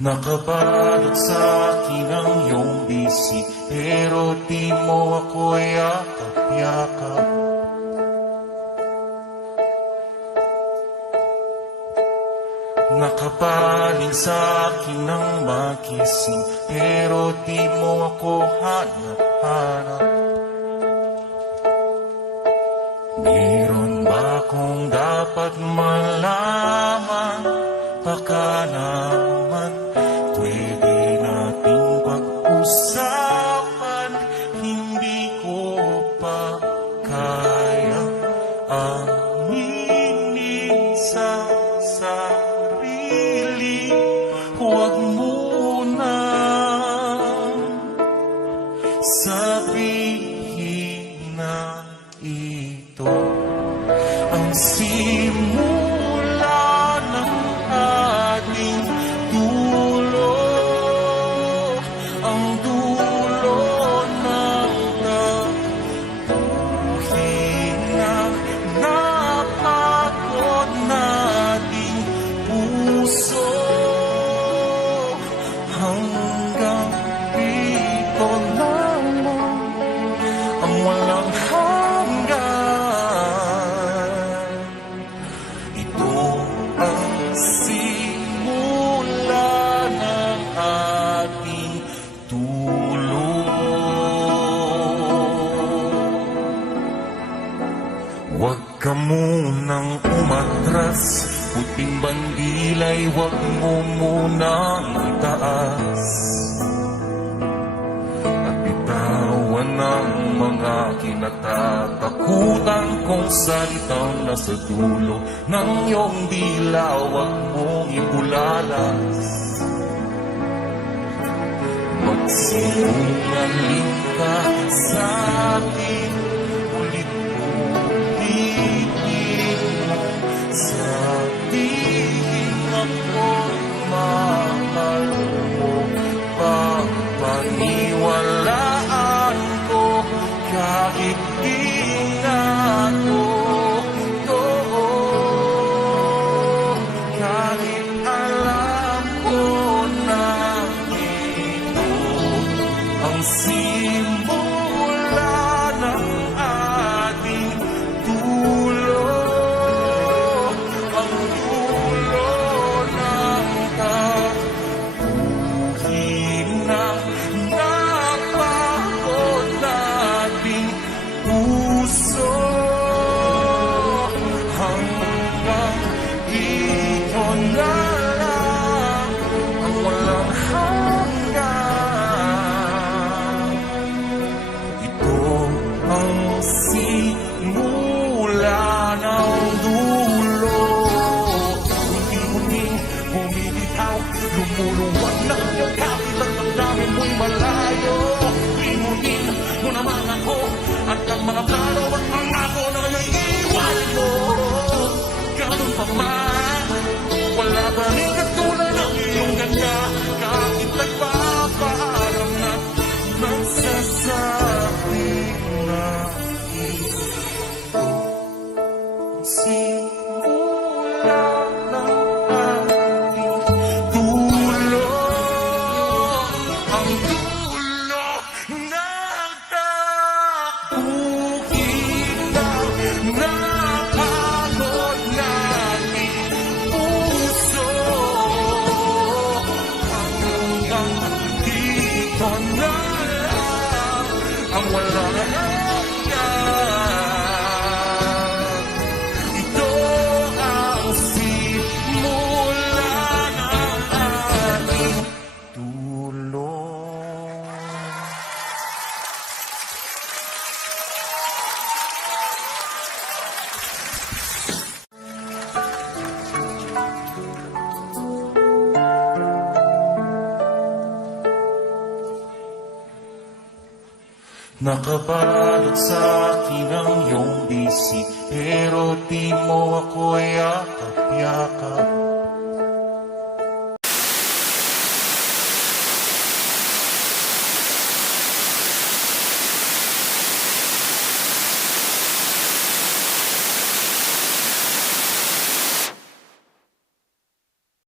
Nakabalot sa akin ang iyong bisig, pero di mo ako yakap-yakap. Nakapaling sa akin ang magising, pero di mo ako hanap-hanap. Meron ba akong dapat malaman? Baka naman pwede nating pag-usapan. Hindi ko pa kaya aminin sa sarili. Huwag mo na sabihin na ito ang simula ng ating dulo, ang dulo ng tapuhin na napagod nating puso. Hanggang dito lamang ang walang hanggan. Ito ang simula ng ating tulong. Huwag ka munang umatras, puting bandilay huwag mo munang itaas. At bitawan ang mga kinatatakutan kung salitang nasa dulo ng iyong dila, huwag mong ibulalas. Magsinungaling ka sa akin, ulit-ulitin mo, sabihin ako'y mahal mo. Pagpaniwalaan ko kahit di na totoo, kahit alam ko na ito ang simula ng ating dulo, ang dulo ng tapuhin na napagod nating puso. Hanggang dito na lang ang walang hanggan. Ito ang simula ng dulo. Unti-unting bumibitaw, lumuluwag na ang iyong kapit at damdamin mo'y malayo. Limutin mo naman ako at ang mga plano at pangako na naiiwan mo. Ganun pa man, wala pa rin katulad ng iyong ganda. Kahit nagpapaalam na nagsasabi na ito ang simula ng ating dulo, ang dulo ng tapuhin na napagod nating puso. Hanggang dito na lang ang walang hanggan. Ito ang simula ng ating tulong. Nakabalot sa akin ang iyong bisig, pero di mo ako yakap-yakap.